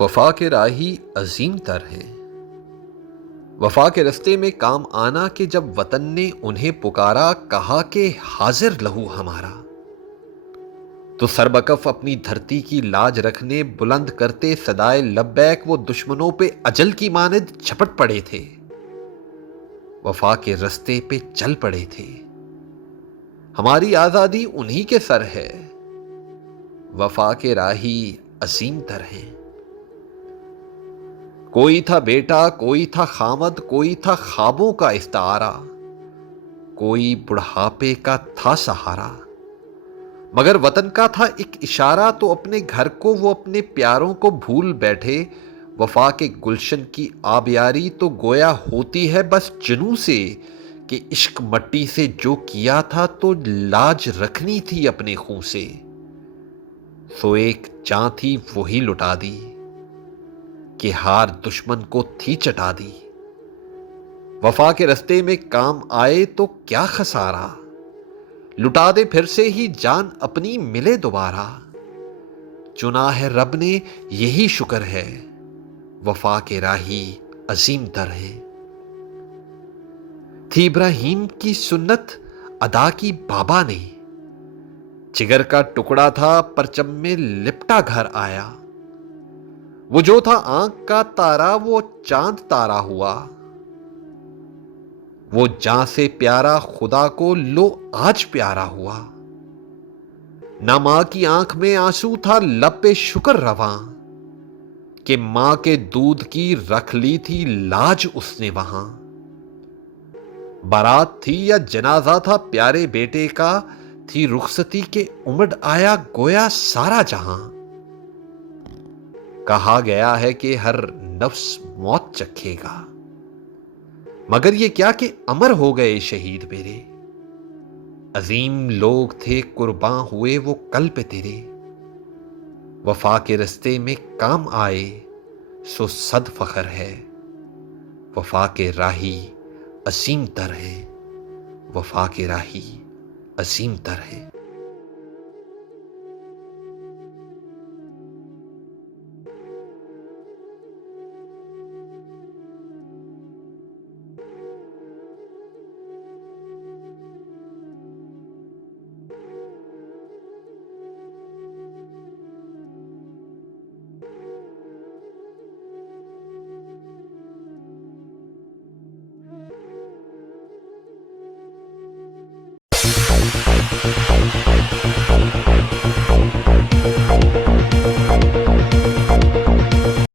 वफा के राही अजीम तर हैं। वफा के रास्ते में काम आना कि जब वतन ने उन्हें पुकारा, कहा कि हाजिर लहू हमारा, तो सरबकफ अपनी धरती की लाज रखने बुलंद करते सदाए लब्बैक वो दुश्मनों पे अजल की मानद झपट पड़े थे। वफा के रास्ते पे चल पड़े थे। हमारी आजादी उन्हीं के सर है। वफा के राही अजीम तर हैं। कोई था बेटा, कोई था खामद, कोई था ख्वाबों का इस्तारा, कोई बुढ़ापे का था सहारा, मगर वतन का था एक इशारा। तो अपने घर को वो अपने प्यारों को भूल बैठे। वफा के गुलशन की आबियारी तो गोया होती है बस जुनू से, कि इश्क मट्टी से जो किया था तो लाज रखनी थी अपने खून से। सो एक जान थी वही लुटा दी, कि हार दुश्मन को थी चटा दी। वफा के रास्ते में काम आए तो क्या खसारा, लुटा दे फिर से ही जान अपनी मिले दोबारा। चुना है रब ने यही शुक्र है, वफा के राही अजीम तर है। थी इब्राहिम की सुन्नत अदा की बाबा ने, जिगर का टुकड़ा था परचम में लिपटा घर आया। वो जो था आंख का तारा वो चांद तारा हुआ। वो जान से प्यारा खुदा को लो आज प्यारा हुआ। ना मां की आंख में आंसू था लब पे शुक्र रवां, कि मां के दूध की रख ली थी लाज उसने वहां। बारात थी या जनाजा था प्यारे बेटे का, थी रुखसती के उमड़ आया गोया सारा जहां। कहा गया है कि हर नफ्स मौत चखेगा, मगर ये क्या कि अमर हो गए शहीद मेरे। अजीम लोग थे कुर्बान हुए वो कल पे तेरे। वफा के रास्ते में काम आए सो सद फखर है। वफा के राही असीम तर है। वफा के राही असीम तर है। Thank you.